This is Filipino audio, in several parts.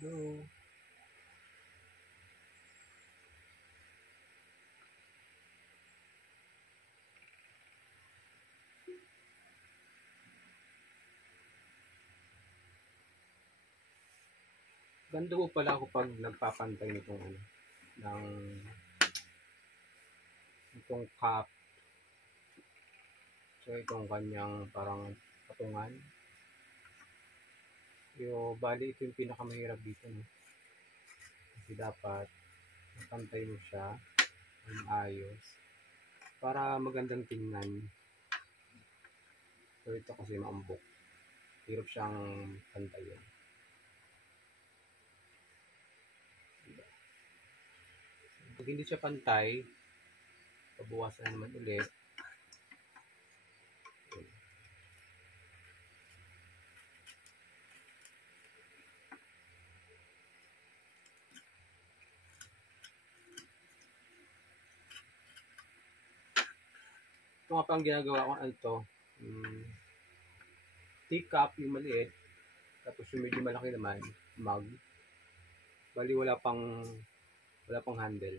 Hello. Ganda po pala ako pag nagpapantay nitong ano, ng itong cup. So itong kanyang parang patungan. Bali ito yung pinakamahirap dito, no? Kasi dapat napantay mo siya ng ayos para magandang tingnan. So ito kasi maambok. Hirap siyang pantayin. Diba? Pag hindi siya pantay, pabawasan na naman ulit. Ito nga pa ang ginagawa ko, ano to, teacup yung maliit, tapos yung medyo malaki naman, mug. Bali wala pang handle.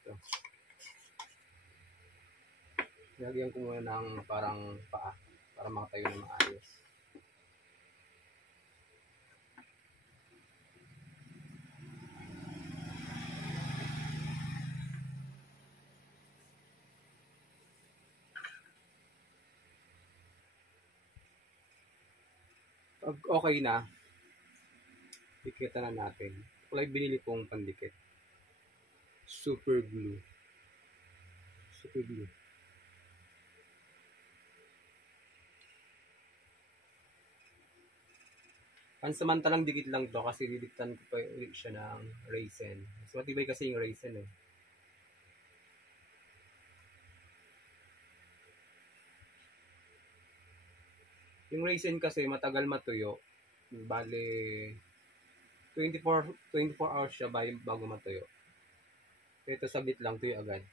Ito. Nilagyan ko muna ng parang paa para makatayo na maayos. Pag okay na, dikitan na natin. Kulay binili kong pandikit. Super glue. Super glue. Pansamantalang dikit lang to kasi didiktan ko pa ulit siya ng resin. Mas matibay kasi yung resin eh. Yung resin kasi matagal matuyo. Bale, 24 hours siya bago matuyo. Ito sabit lang, tuyo agad.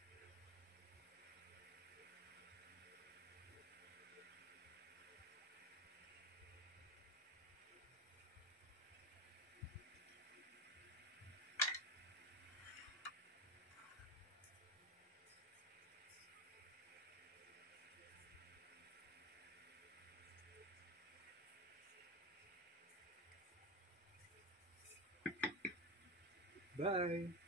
Bye!